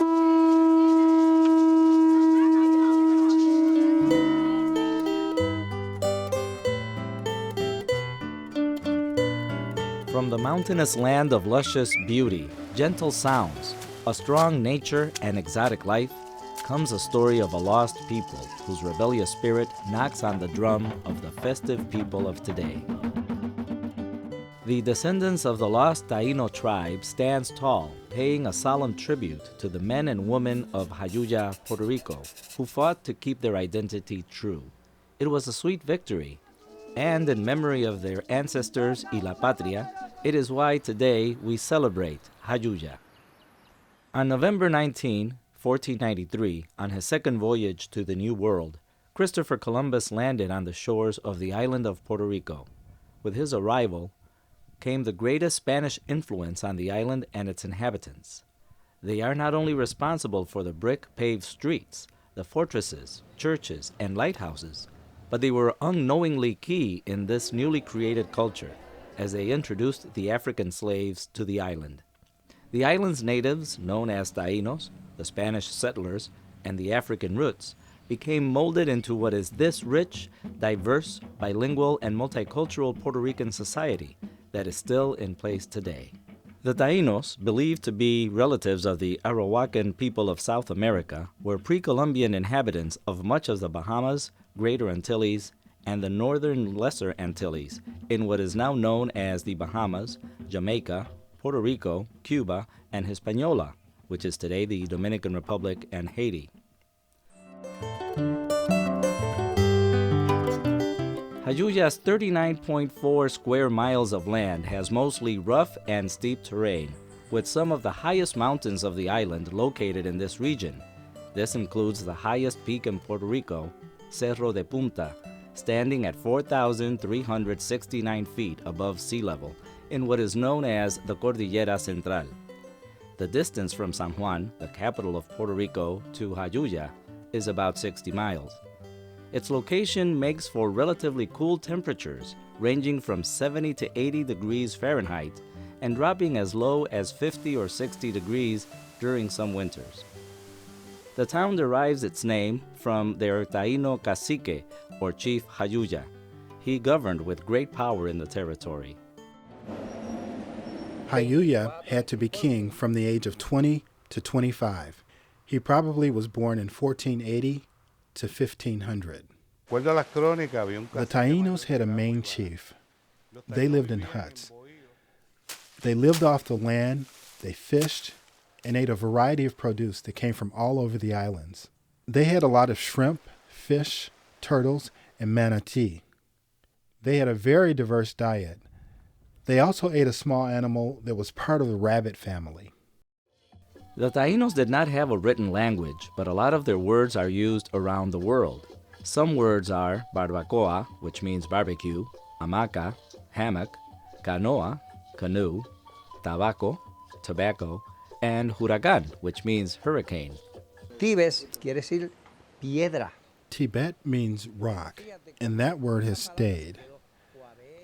From the mountainous land of luscious beauty, gentle sounds, a strong nature, and exotic life, comes a story of a lost people whose rebellious spirit knocks on the drum of the festive people of today. The descendants of the lost Taino tribe stands tall, paying a solemn tribute to the men and women of Jayuya, Puerto Rico, who fought to keep their identity true. It was a sweet victory, and in memory of their ancestors y la patria, it is why today we celebrate Jayuya. On November 19, 1493, on his second voyage to the New World, Christopher Columbus landed on the shores of the island of Puerto Rico. With his arrival came the greatest Spanish influence on the island and its inhabitants. They are not only responsible for the brick-paved streets, the fortresses, churches, and lighthouses, but they were unknowingly key in this newly created culture as they introduced the African slaves to the island. The island's natives, known as Tainos, the Spanish settlers, and the African roots, became molded into what is this rich, diverse, bilingual, and multicultural Puerto Rican society that is still in place today. The Tainos, believed to be relatives of the Arawakan people of South America, were pre-Columbian inhabitants of much of the Bahamas, Greater Antilles, and the northern Lesser Antilles, in what is now known as the Bahamas, Jamaica, Puerto Rico, Cuba, and Hispaniola, which is today the Dominican Republic and Haiti. Jayuya's 39.4 square miles of land has mostly rough and steep terrain, with some of the highest mountains of the island located in this region. This includes the highest peak in Puerto Rico, Cerro de Punta, standing at 4,369 feet above sea level in what is known as the Cordillera Central. The distance from San Juan, the capital of Puerto Rico, to Jayuya is about 60 miles. Its location makes for relatively cool temperatures, ranging from 70 to 80 degrees Fahrenheit and dropping as low as 50 or 60 degrees during some winters. The town derives its name from their Taino cacique, or chief Jayuya. He governed with great power in the territory. Jayuya had to be king from the age of 20 to 25. He probably was born in 1480 to 1500. The Tainos had a main chief. They lived in huts. They lived off the land, they fished, and ate a variety of produce that came from all over the islands. They had a lot of shrimp, fish, turtles, and manatee. They had a very diverse diet. They also ate a small animal that was part of the rabbit family. The Tainos did not have a written language, but a lot of their words are used around the world. Some words are barbacoa, which means barbecue, hamaca, hammock, canoa, canoe, tabaco, tobacco, and huracán, which means hurricane. Tibes quiere decir piedra. Tibet means rock, and that word has stayed.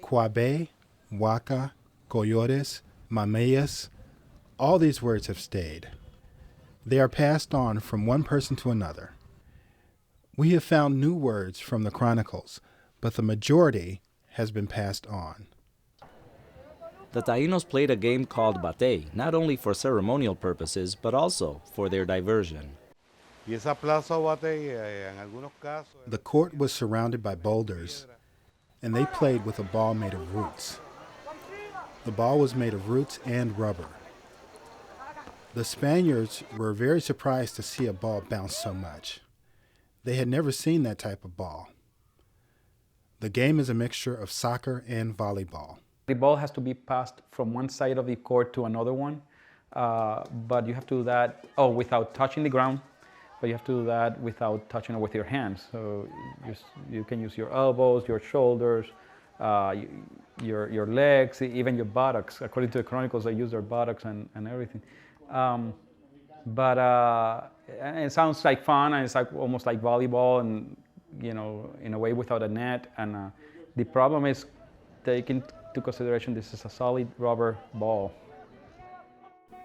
Quabe, Waka, Coyotes, Mameyas, all these words have stayed. They are passed on from one person to another. We have found new words from the chronicles, but the majority has been passed on. The Tainos played a game called bate, not only for ceremonial purposes, but also for their diversion. The court was surrounded by boulders, and they played with a ball made of roots. The ball was made of roots and rubber. The Spaniards were very surprised to see a ball bounce so much. They had never seen that type of ball. The game is a mixture of soccer and volleyball. The ball has to be passed from one side of the court to another one, but you have to do that without touching the ground, but you have to do that without touching it with your hands. So you can use your elbows, your shoulders, your legs, even your buttocks. According to the chronicles, they use their buttocks and everything. But it sounds like fun, and it's like almost like volleyball, and in a way without a net. And the problem is taking into consideration this is a solid rubber ball.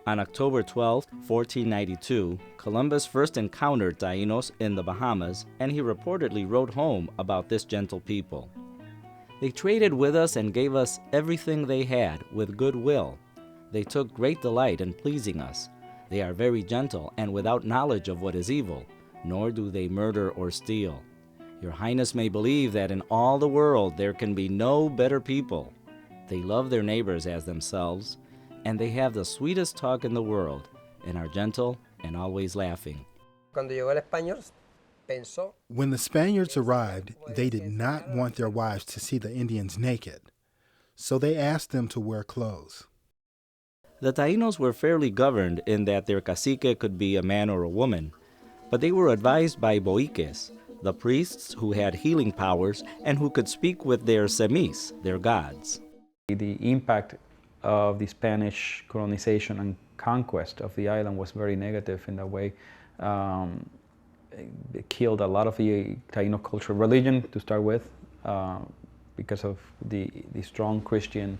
On October 12, 1492, Columbus first encountered Tainos in the Bahamas, and he reportedly wrote home about this gentle people. They traded with us and gave us everything they had with good will. They took great delight in pleasing us. They are very gentle and without knowledge of what is evil, nor do they murder or steal. Your Highness may believe that in all the world there can be no better people. They love their neighbors as themselves, and they have the sweetest talk in the world, and are gentle and always laughing. Cuando llegó el español, pensó, When the Spaniards arrived, they did not want their wives to see the Indians naked, so they asked them to wear clothes. The Tainos were fairly governed in that their cacique could be a man or a woman, but they were advised by boiques, the priests who had healing powers and who could speak with their semis, their gods. The impact of the Spanish colonization and conquest of the island was very negative in that way. It killed a lot of the Taino culture, religion to start with, because of the strong Christian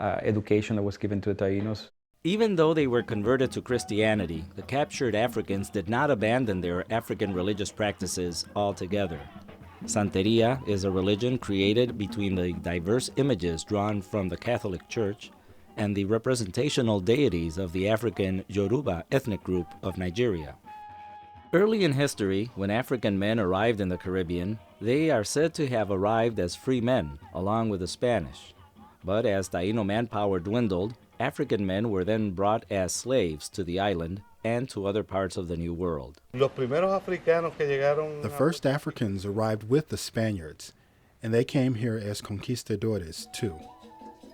education that was given to the Tainos. Even though they were converted to Christianity, the captured Africans did not abandon their African religious practices altogether. Santeria is a religion created between the diverse images drawn from the Catholic Church and the representational deities of the African Yoruba ethnic group of Nigeria. Early in history, when African men arrived in the Caribbean, they are said to have arrived as free men, along with the Spanish. But as Taino manpower dwindled, African men were then brought as slaves to the island and to other parts of the New World. The first Africans arrived with the Spaniards, and they came here as conquistadores too.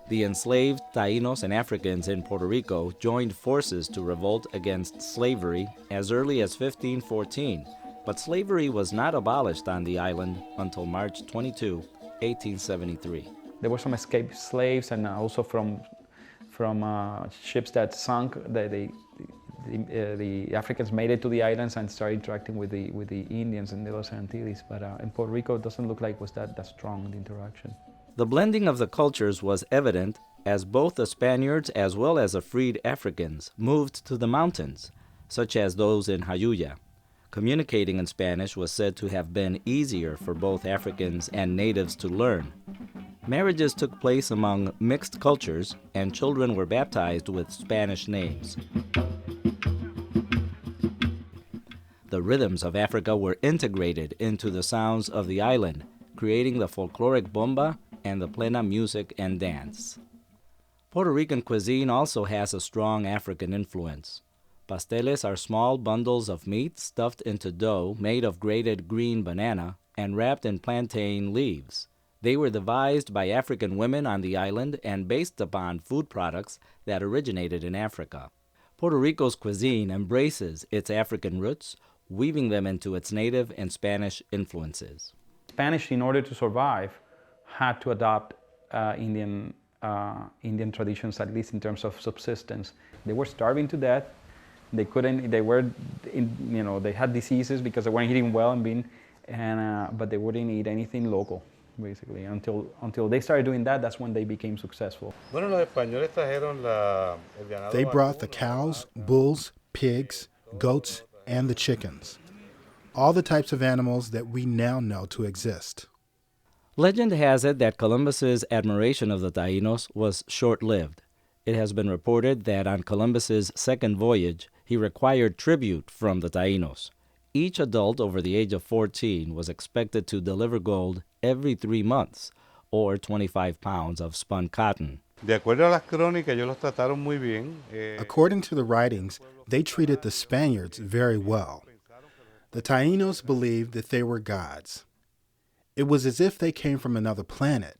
The enslaved Tainos and Africans in Puerto Rico joined forces to revolt against slavery as early as 1514, but slavery was not abolished on the island until March 22, 1873. There were some escaped slaves, and also from ships that sunk. The Africans made it to the islands and started interacting with the Indians in the Los Antilles. But in Puerto Rico, it doesn't look like it was that strong, the interaction. The blending of the cultures was evident as both the Spaniards as well as the freed Africans moved to the mountains, such as those in Jayuya. Communicating in Spanish was said to have been easier for both Africans and natives to learn. Marriages took place among mixed cultures, and children were baptized with Spanish names. The rhythms of Africa were integrated into the sounds of the island, creating the folkloric bomba and the plena music and dance. Puerto Rican cuisine also has a strong African influence. Pasteles are small bundles of meat stuffed into dough made of grated green banana and wrapped in plantain leaves. They were devised by African women on the island and based upon food products that originated in Africa. Puerto Rico's cuisine embraces its African roots, weaving them into its native and Spanish influences. Spanish, in order to survive, had to adopt Indian traditions, at least in terms of subsistence. They were starving to death. They couldn't. They were, they had diseases because they weren't eating well but they wouldn't eat anything local, basically. Until they started doing that, that's when they became successful. They brought the cows, bulls, pigs, goats, and the chickens. All the types of animals that we now know to exist. Legend has it that Columbus's admiration of the Tainos was short-lived. It has been reported that on Columbus's second voyage, he required tribute from the Tainos. Each adult over the age of 14 was expected to deliver gold every 3 months, or 25 pounds of spun cotton. According to the writings, they treated the Spaniards very well. The Tainos believed that they were gods. It was as if they came from another planet.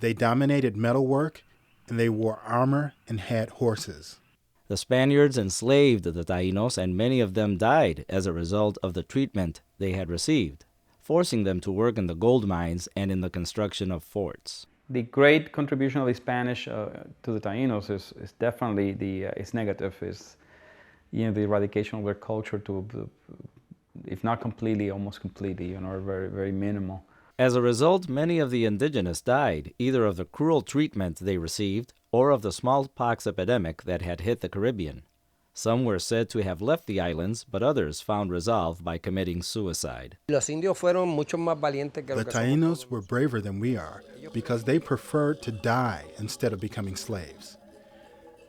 They dominated metalwork, and they wore armor and had horses. The Spaniards enslaved the Tainos, and many of them died as a result of the treatment they had received, forcing them to work in the gold mines and in the construction of forts. The great contribution of the Spanish to the Tainos is definitely is negative. Is the eradication of their culture to, if not completely, almost completely, or very, very minimal. As a result, many of the indigenous died, either of the cruel treatment they received or of the smallpox epidemic that had hit the Caribbean. Some were said to have left the islands, but others found resolve by committing suicide. Los indios fueron mucho más valientes que lo The que somos Tainos were braver than we are because they preferred to die instead of becoming slaves.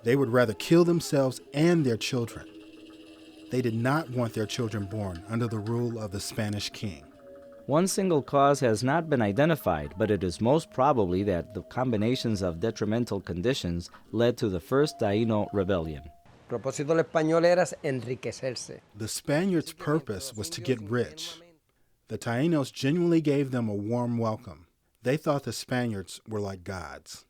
They would rather kill themselves and their children. They did not want their children born under the rule of the Spanish king. One single cause has not been identified, but it is most probably that the combinations of detrimental conditions led to the first Taino rebellion. El propósito del español era enriquecerse. The Spaniards' purpose was to get rich. The Tainos genuinely gave them a warm welcome. They thought the Spaniards were like gods.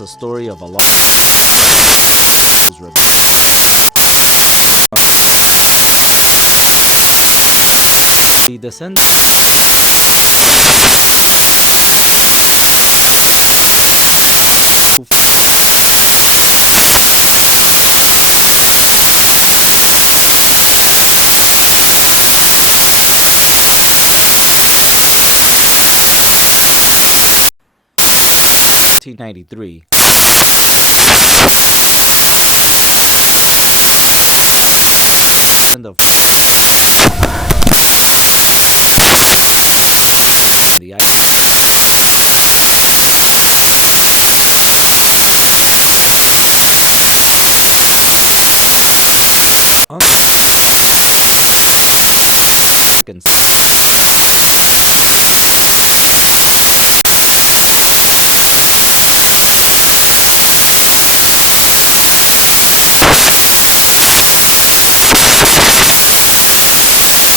It's a story of a lost the descendants (1993) and of the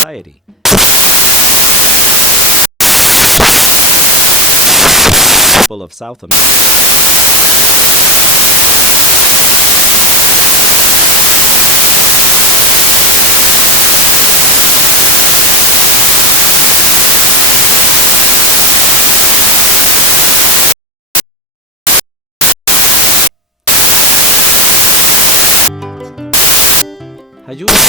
society. People of South America. Jayuya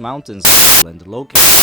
mountains and located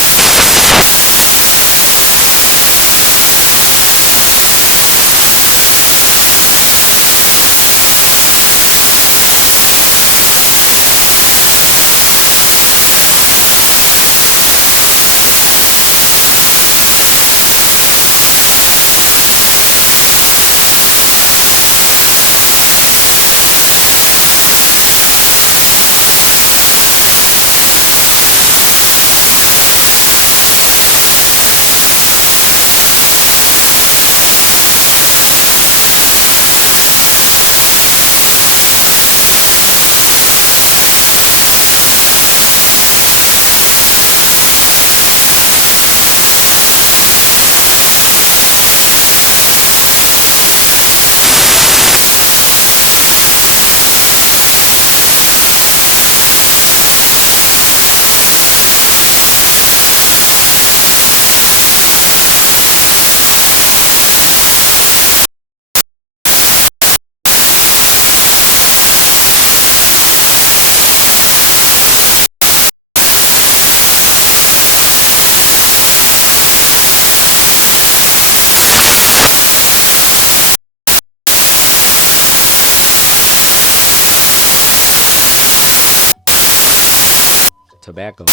tobacco.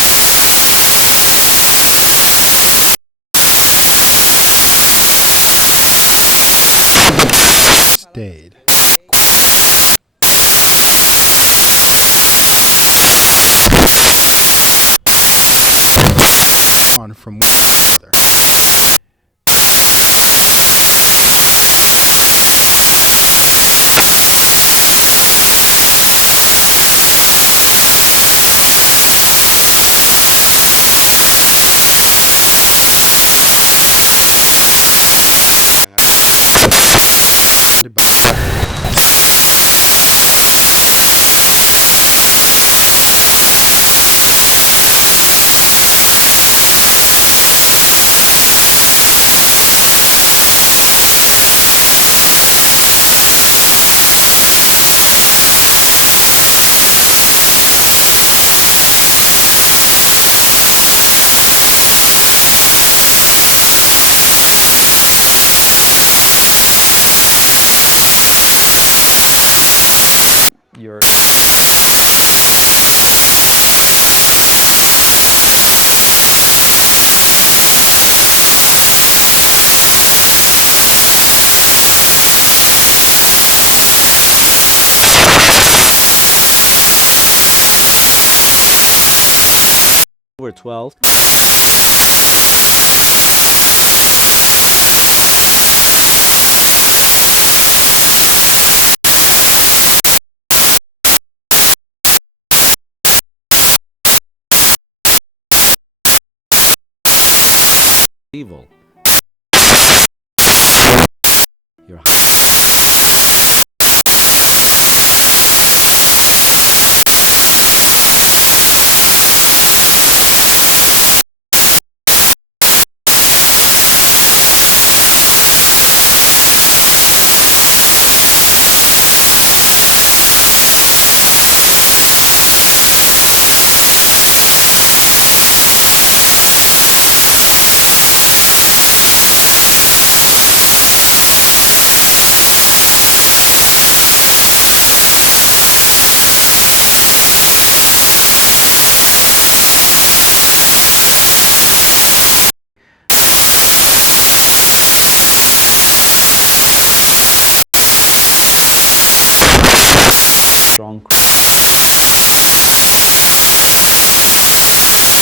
Stayed. On from one another. October 12th, evil. Your strong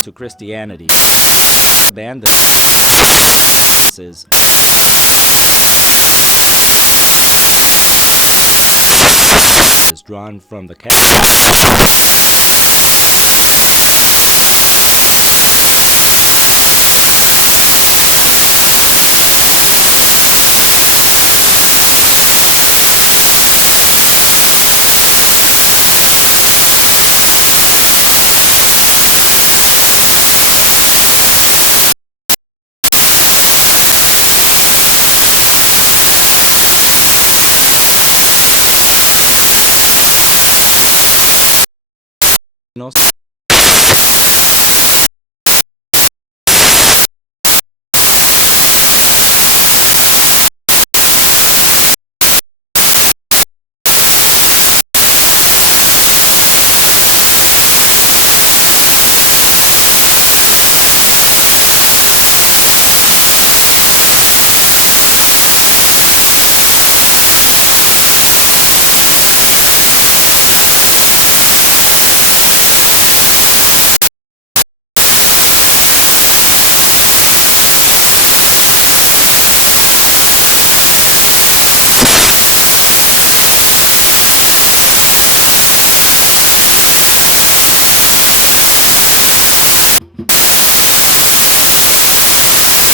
to Christianity. Abandoned is drawn from the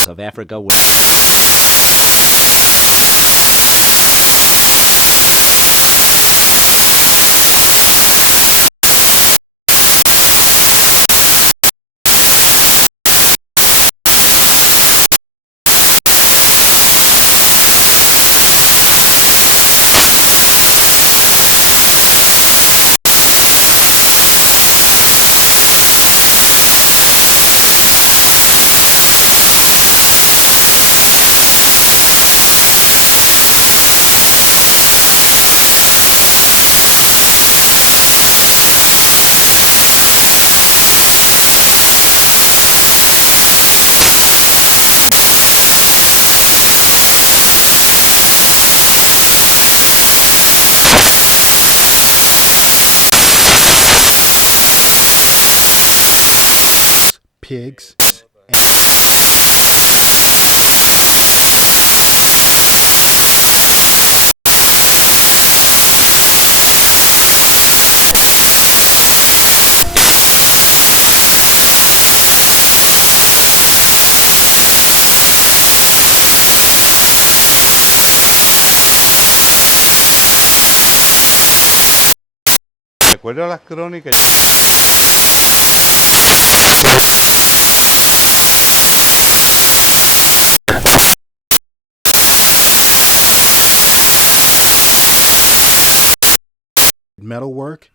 of Africa. Pigs. De acuerdo a las crónicas, Metalwork.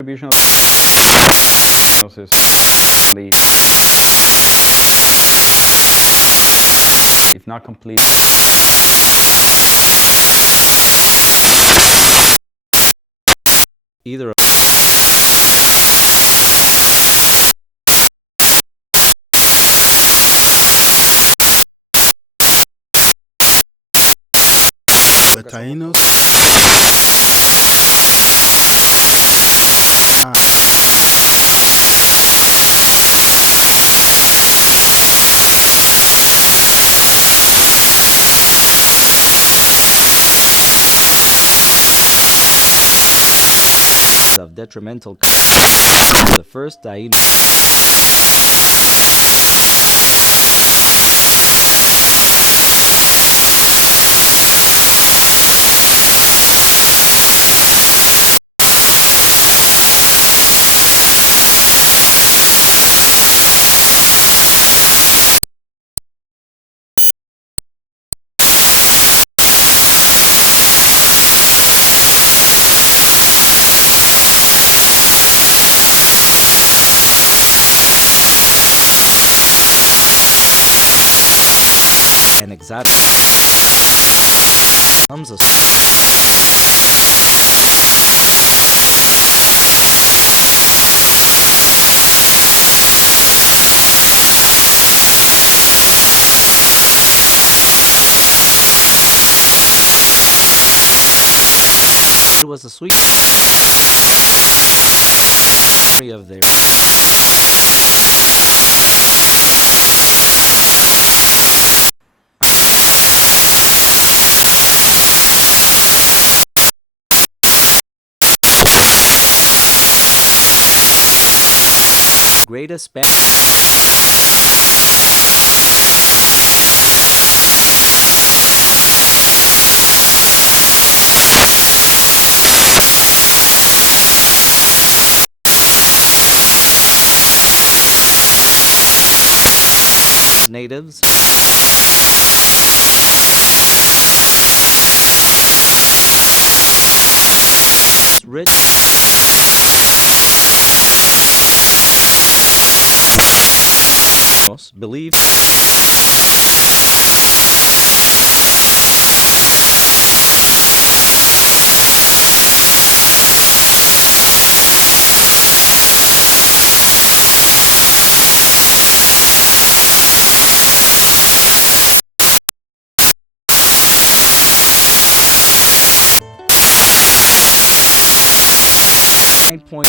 contribution of is if not complete. Either The Tainos of detrimental the first Taino and exotic comes a it was a sweet memory of their greatest natives rich believe point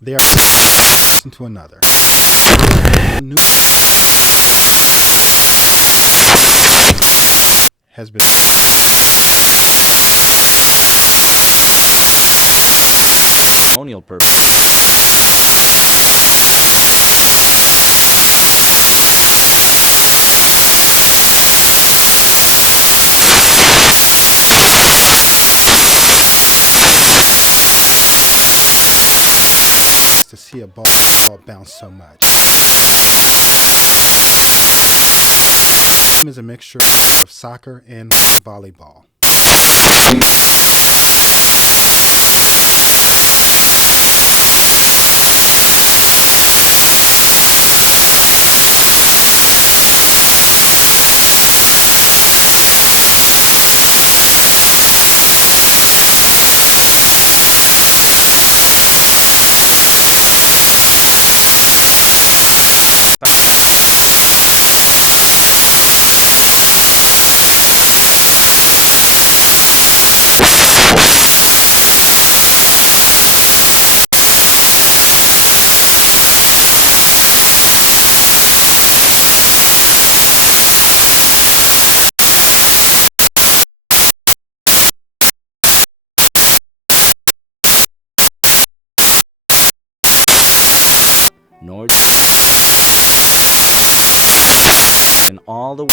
they are into another. Has been colonial purpose. to see a ball bounce so much. The game is a mixture of soccer and volleyball. Nor in all the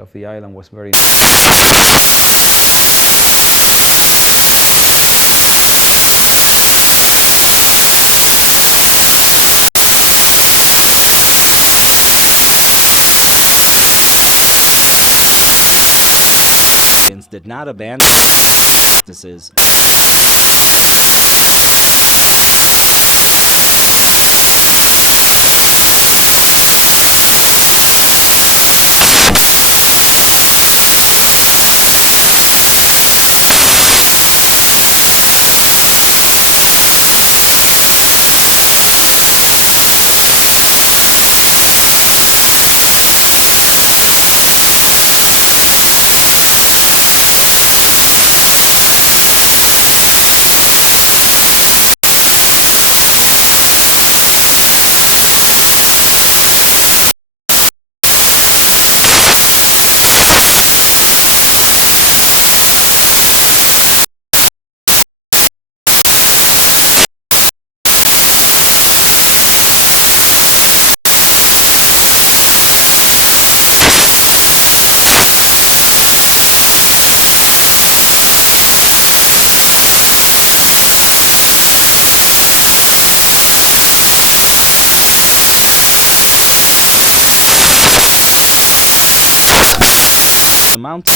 of the island was very did not abandon practices. The mountain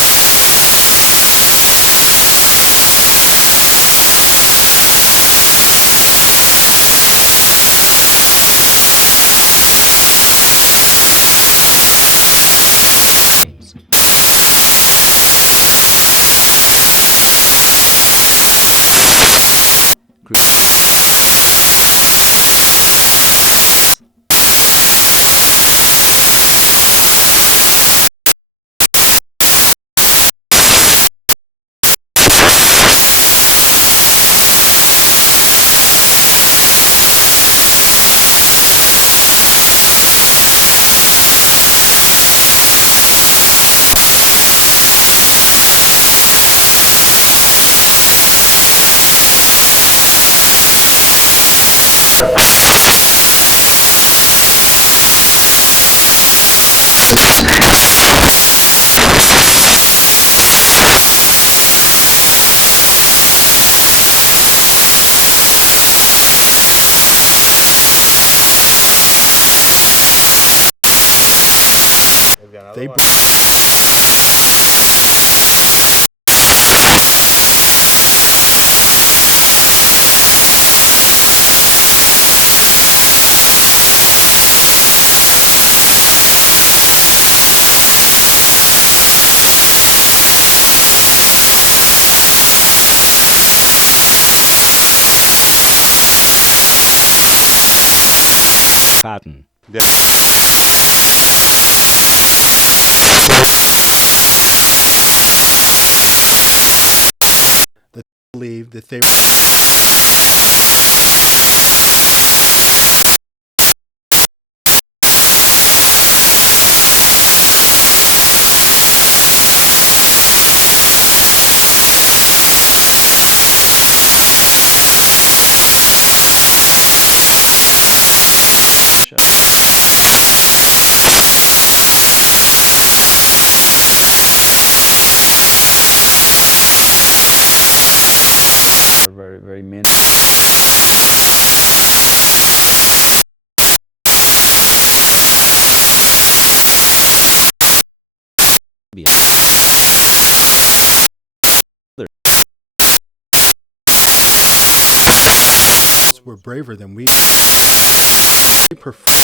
They cotton. De believed that they are very, very mean. were braver than we. They prefer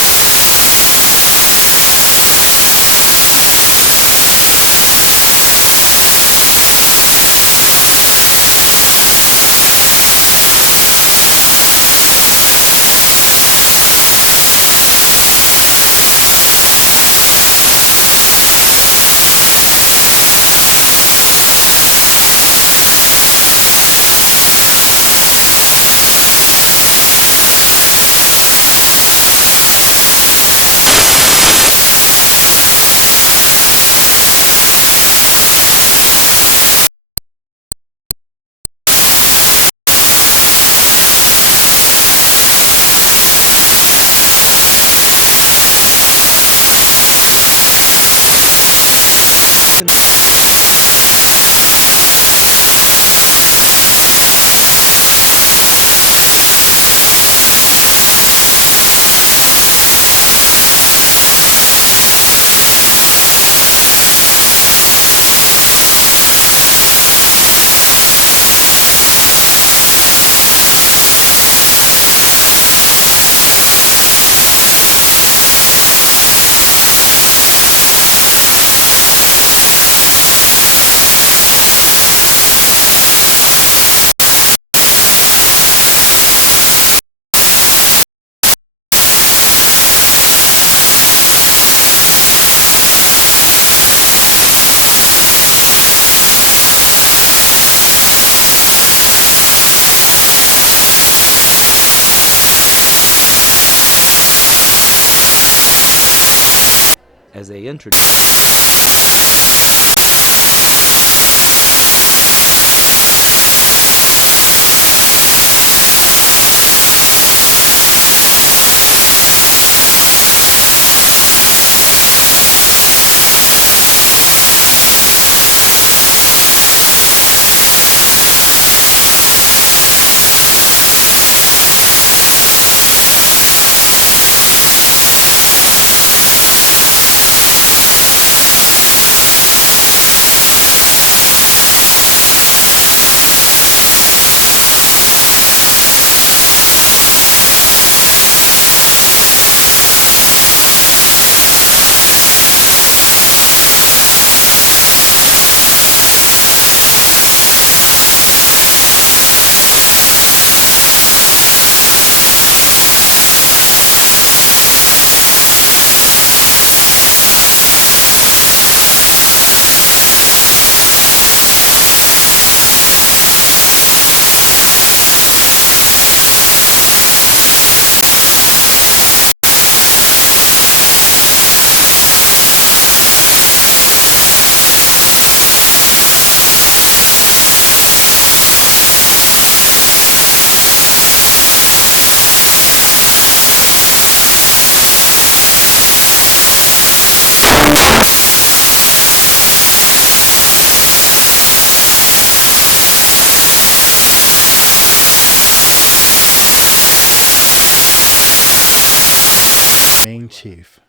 as they introduce main chief.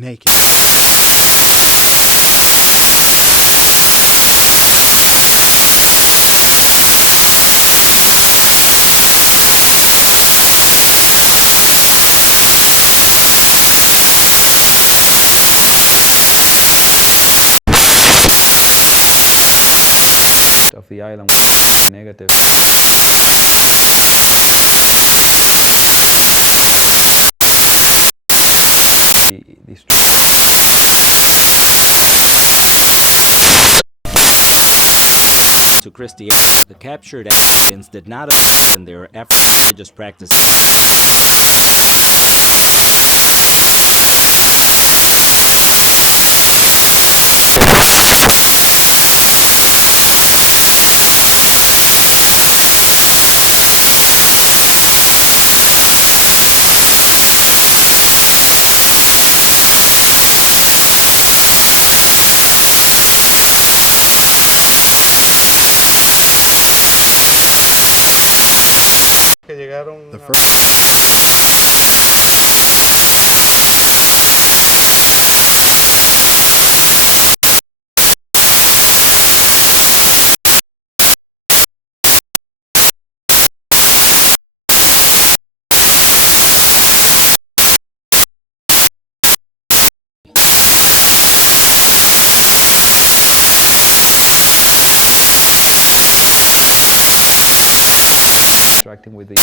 naked. Of the island negative. To Christianity, the captured aliens did not abandon their Afro-religious practices. The first Interacting with the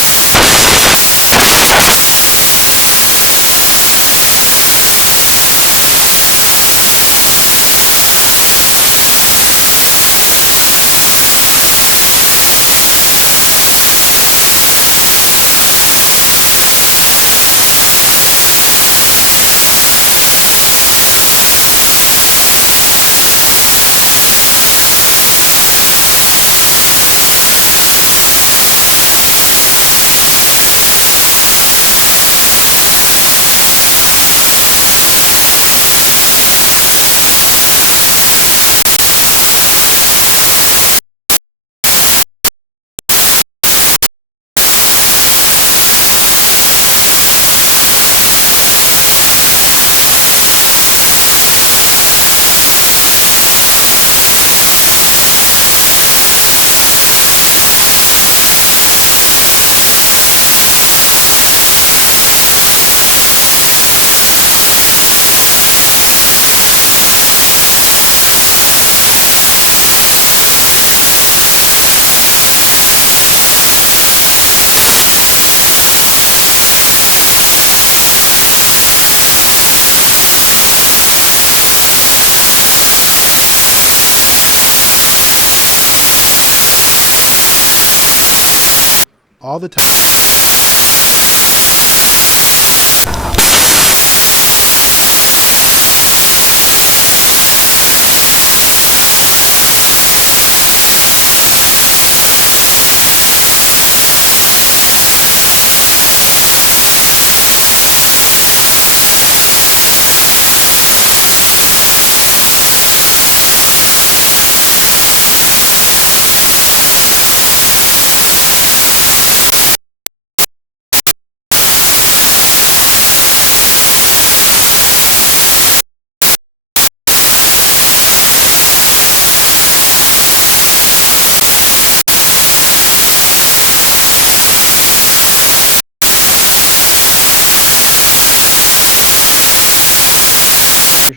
all the time.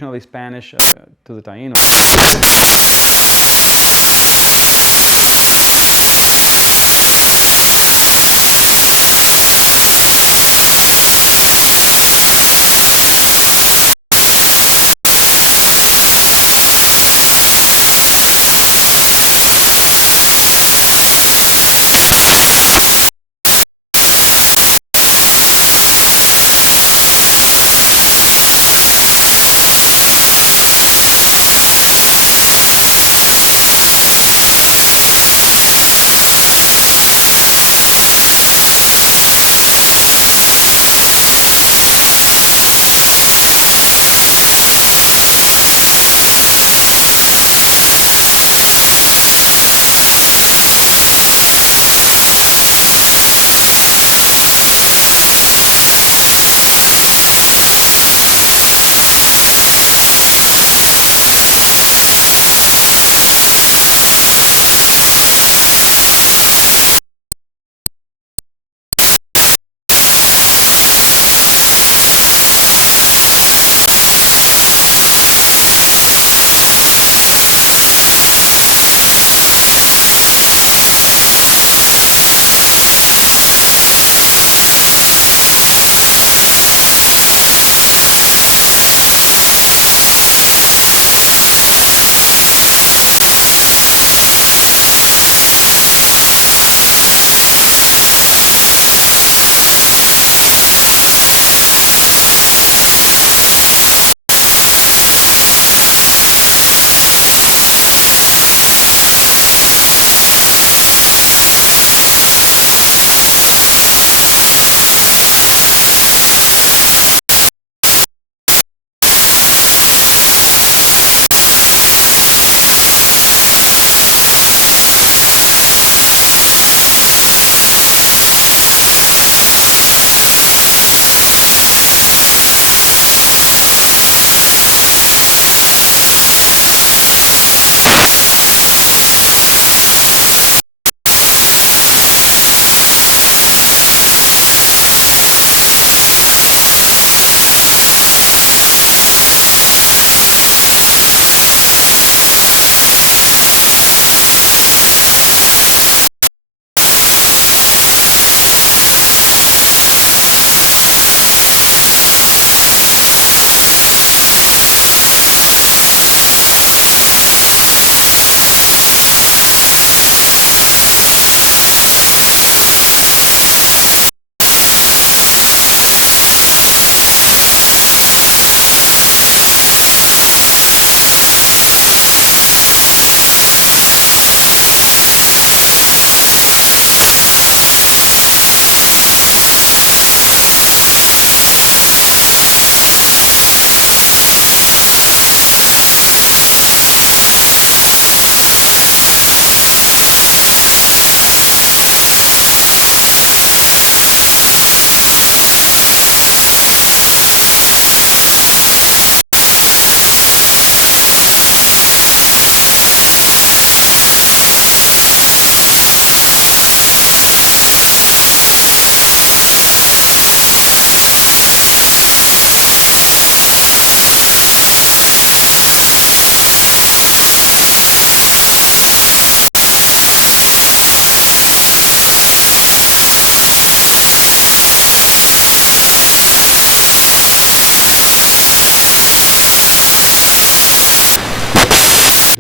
originally Spanish to the Taino.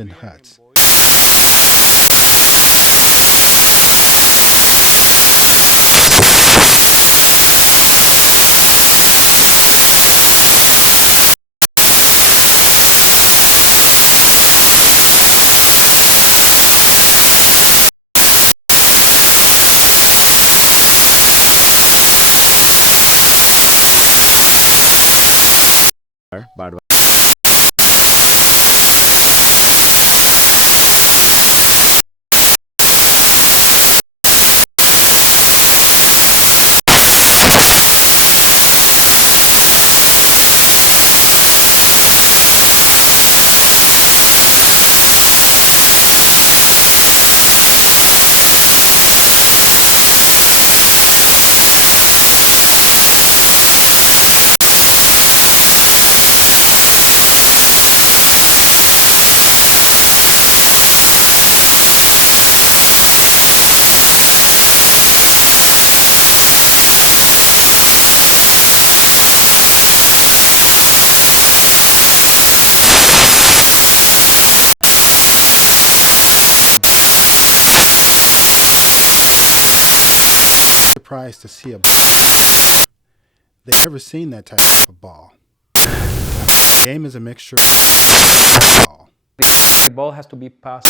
in huts. Surprised to see a ball. They've never seen that type of ball. The game is a mixture of ball. The ball has to be passed.